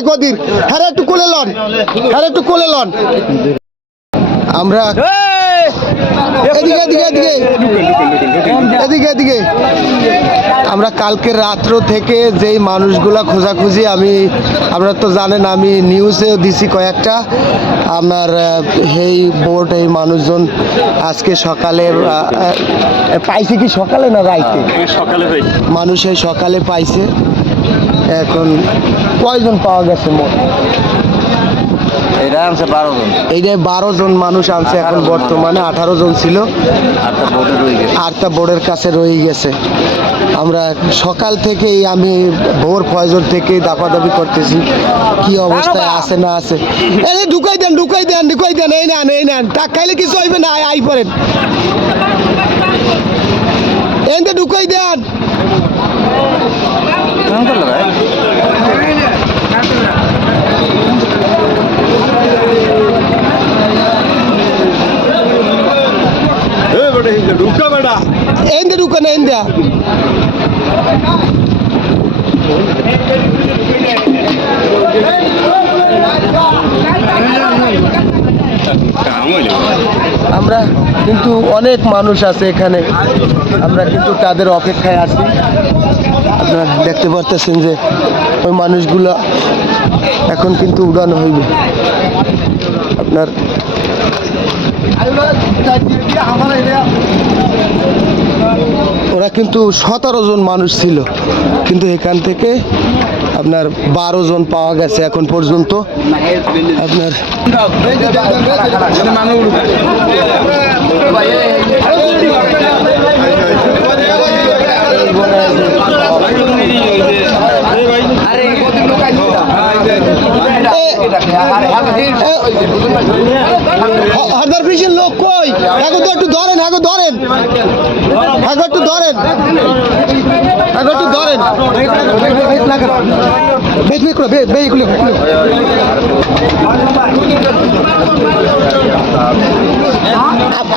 কই গদির হ্যাঁ একটু কোলে লন আমরা এদিকে আমরা কালকে রাত্র থেকে যেই মানুষগুলা খোঁজাখুঁজি আপনারা তো জানেন, আমি নিউজেও দিছি কয়েকটা আপনার এই বোট এই মানুষজন আজকে সকালে পাইছে কি সকালে না রাইতে মানুষ এই সকালে পাইছে। এখন কয়জন পাওয়া গেছে মোট? এইটা 12 জন মানুষ আনছে এখন বর্তমানে, 18 জন ছিল, 8টা বোর্ডের কাছে রয়ে গেছে। আমরা সকাল থেকেই আমি ভোর ফজর থেকে দাপাদাপি করতেছি কি অবস্থায় আছে না আছে। এই ঢুকাই দেন এই নেন টাক খাইলে কিছু হইবে না, আই পড়েন এনতে ঢুকাই দেন। ঢুকা না এন্দা আমরা কিন্তু অনেক মানুষ আছে এখানে, আমরা কিন্তু তাদের অপেক্ষায় আছি। আপনারা দেখতে পারতেছেন যে ওই মানুষগুলো এখন কিন্তু উড়ানো হইবে। আপনার ওরা কিন্তু 17 জন মানুষ ছিল, কিন্তু এখান থেকে আপনার 12 জন পাওয়া গেছে এখন পর্যন্ত। আপনার হাজার পিসের লোক কই এখন তো একটু ধরেন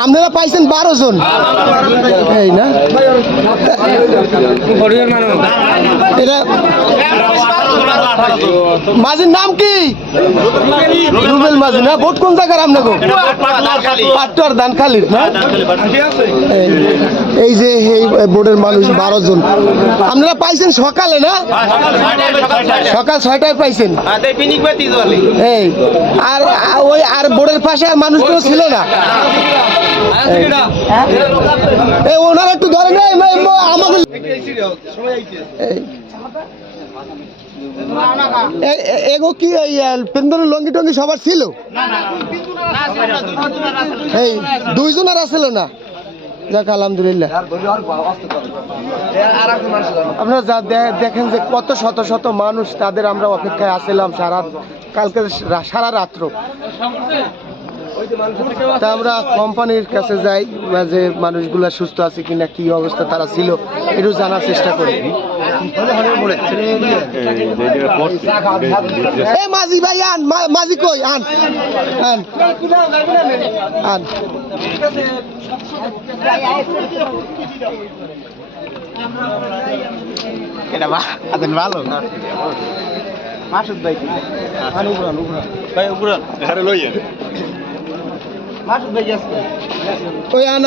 আপনারা পাইছেন 12 জন এই না এটা মাঝির নাম কি? রুবেল মাঝি না? ভোট কোন জায়গার আপনাকে? পাটুয়ার ধানখালির না? এই যে এই বোর্ডের মানুষ 12 জন আপনারা পাইছেন সকালে না? সকাল 6টায় পাইছেন। এই আর ওই আর বোর্ডের পাশে আর মানুষগুলো ছিল না? এই ওনারা একটু ধরেন আমাদের এগো কি পেন্দরের লঙ্গি টঙ্গি সবার ছিল? এই 2 জন আর আসছিল না? যাক আলহামদুলিল্লাহ। আপনারা যা দেখেন যে কত শত শত মানুষ, তাদের আমরা অপেক্ষায় আসছিলাম কালকে সারা রাত্র। তা আমরা কোম্পানির কাছে যাই যে মানুষগুলা সুস্থ আছে কিনা, কি অবস্থা তারা ছিল একটু জানার চেষ্টা করি। মাঝি ভাই আন, মাঝি কই আন আন আন এটা ভালো মাসুদ ভাই উপরান মাসুদ ভাই গেছে ওই আন